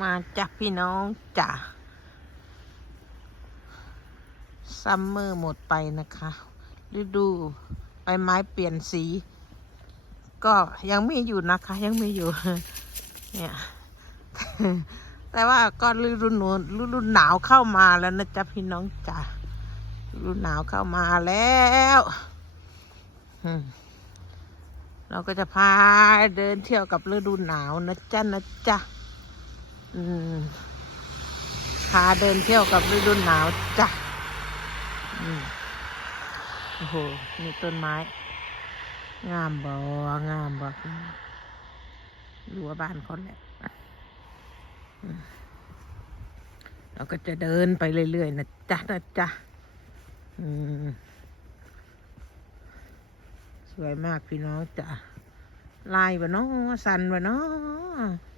มาจากพี่น้องจ้ะซัมเมอร์หมดไปนะคะฤดูใบไม้เปลี่ยนสี ก็ยังไม่อยู่นะคะ ยังไม่อยู่ เนี่ย แต่ว่าก็ฤดูหนูฤดูหนาวเข้ามาแล้วนะจ๊ะพี่น้องจ้ะฤดูหนาวเข้ามาแล้วเราก็จะพาเดินเที่ยวกับฤดูหนาวนะจ๊ะนะจ๊ะ พาเดินเที่ยวกับฤดูหนาวจ้ะโอ้โห นี่ต้นไม้ งามบ่งามบ่รั้วบ้านเขาแหละเราก็จะเดินไปเรื่อยๆนะจ๊ะนะจ๊ะสวยมากพี่น้องจ้ะลายบ่เนาะสันบ่เนาะ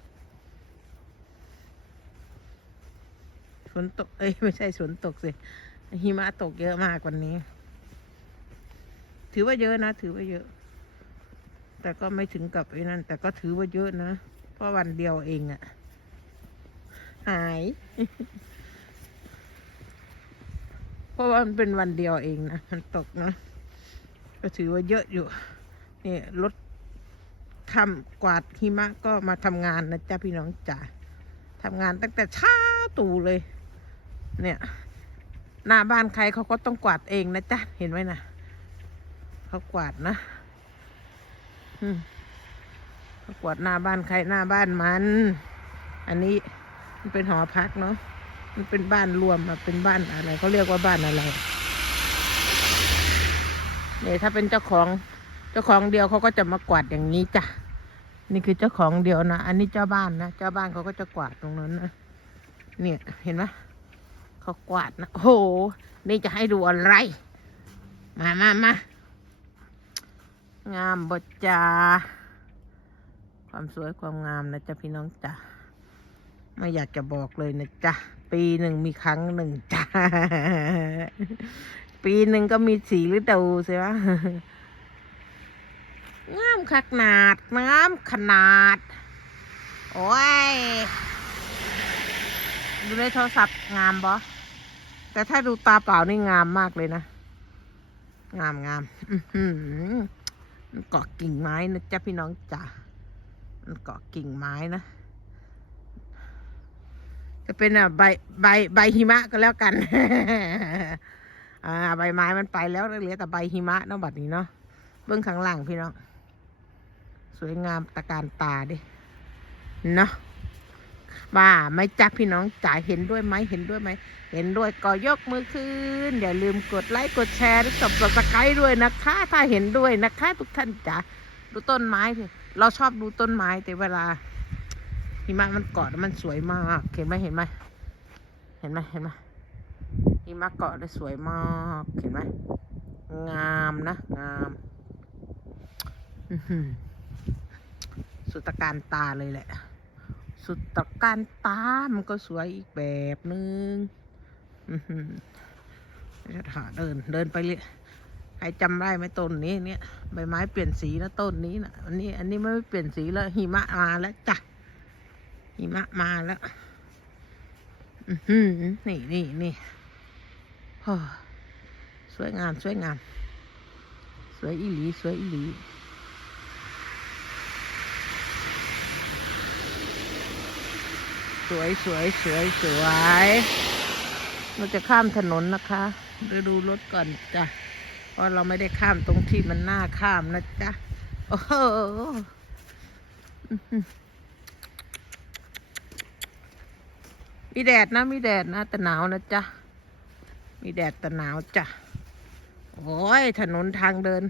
ฝนตก เอ้ยไม่ใช่ฝนตกสิ หิมะตกเยอะมากวันนี้ ถือว่าเยอะนะ ถือว่าเยอะ แต่ก็ไม่ถึงกับไอ้นั่น แต่ก็ถือว่าเยอะนะ เพราะวันเดียวเองอะหาย เพราะว่ามันเป็นวันเดียวเองนะ มันตกนะ ก็ถือว่าเยอะอยู่ นี่รถทำกวาดหิมะก็มาทำงานนะจ๊ะพี่น้องจ๋าทำงานตั้งแต่เช้าตู่เลย เนี่ย หน้าบ้านใครเขาก็ต้องกวาดเองนะจ๊ะ เห็นไหมนะเขากวาดนะเขากวาดหน้าบ้านใครหน้าบ้านมัน อันนี้มันเป็นหอพักเนาะ มันเป็นบ้านรวมอะเป็นบ้านอะไรเขาเรียกว่าบ้านอะไร เนี่ยถ้าเป็นเจ้าของเจ้าของเดียวเขาก็จะมากวาดอย่างนี้จ้ะ นี่คือเจ้าของเดียวนะ อันนี้เจ้าบ้านนะ เจ้าบ้านเขาก็จะกวาดตรงนั้นนะ เนี่ย เห็นไหม เขากวาดนะ โอ้โห นี่จะให้ดูอะไร มามามา งามบดจาความสวยความงามนะจ๊ะพี่น้องจ้ะไม่อยากจะบอกเลยนะจ๊ะ ปีหนึ่งมีครั้งหนึ่งจ้ะ ปีหนึ่งก็มีสีฤดูใช่ไหมงามขนาดงามขนาด โอ้ย ดูในโทรศัพท์งามบอ แต่ถ้าดูตาเปล่านี่งามมากเลยนะ งามงามมันเกาะกิ่งไม้นะจ๊ะพี่น้องจ๋ามันเกาะกิ่งไม้นะ จะเป็นอะใบใบใบหิมะก็แล้วกัน อ่า ใบไม้มันไปแล้วเหลือแต่ใบหิมะเนาะบัดนี้เนาะเบื้องข้างล่างพี่น้อง สวยงามตะการตาดิ เนาะ ว่าไม่จักพี่น้องจ๋าเห็นด้วยไหมเห็นด้วยไหมเห็นด้วยก็ยกมือขึ้นอย่าลืมกดไลค์กดแชร์และกดติดตามด้วยนะคะ ถ้าเห็นด้วยนะคะ ทุกท่านจ๋าดูต้นไม้เราชอบดูต้นไม้แต่เวลาหิมะมันเกาะมันสวยมากเห็นไหมเห็นไหมเห็นไหมเห็นไหมหิมะเกาะได้สวยมากเห็นไหมงามนะงามสุดตะการตาเลยแหละ สุดตะการตามันก็สวยอีกแบบนึงจะหาเดินเดินไปเลยใครจำได้ไหมต้นนี้เนี่ยใบไม้เปลี่ยนสีนะต้นนี้นะอันนี้ อันนี้ไม่เปลี่ยนสีแล้วหิมะมาแล้วจ้ะหิมะมาแล้วอือหือนี่นี่นี่สวยงามสวยงาม สวยอีหลีสวยอีหลี วยสวยสวยสวย เราจะข้ามถนนนะคะดูดูรถก่อนจ้ะ เพราะเราไม่ได้ข้ามตรงที่มันหน่าข้ามนะจ๊ะ โอ้โหมีแดดนะ มีแดดนะ แต่หนาวนะจ๊ะ มีแดดแต่หนาวจ้ะ โอ้ย ถนนทางเดิน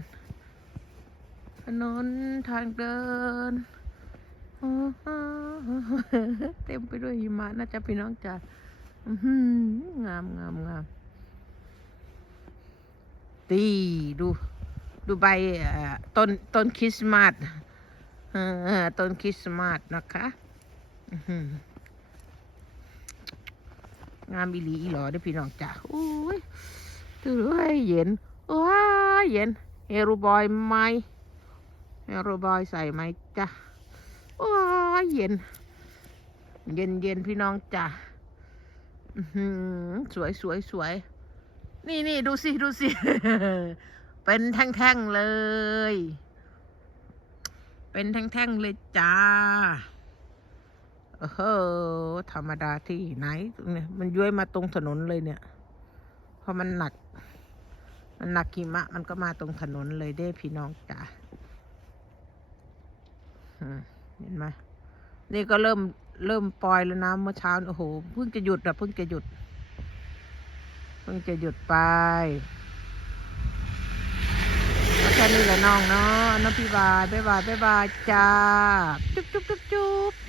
ถนนทางเดิน เต็มไปด้วยหิมะนะจ๊ะพี่น้องจะงามงามงามตีดูดูใบต้นต้นคริสต์มาสต้นคริสต์มาสนะคะงามอีหลีอีหลอเด้อพี่น้องจ้ะโอ้ยดูด้วยเย็นว้าเย็นเฮรูบอยไหมเฮรูบอยใส่ไหมจ้ะโอ้ยเย็น เย็นเย็นพี่น้องจ้ะสวยสวยสวย นี่นี่ดูสิ ดูสิ เป็นแท่งๆเลย เป็นแท่งๆเลยจ้าโอ้โหธรรมดาที่ไหนเนี่ยมันย้วยมาตรงถนนเลยเนี่ย เพราะมันหนัก มันหนักหิมะ มันก็มาตรงถนนเลยเด้พี่น้องจ้าเห็นไหมนี่ก็เริ่ม เริ่มปล่อยแล้วนะเมื่อเช้าโอ้โหเพิ่งจะหยุดอะเพิ่งจะหยุด เพิ่งจะหยุดไปแค่นี้แหละน้องเนาะน้องพี่บายบายบายบายบายจ้า จุ๊บจุ๊บจุ๊บจุ๊บ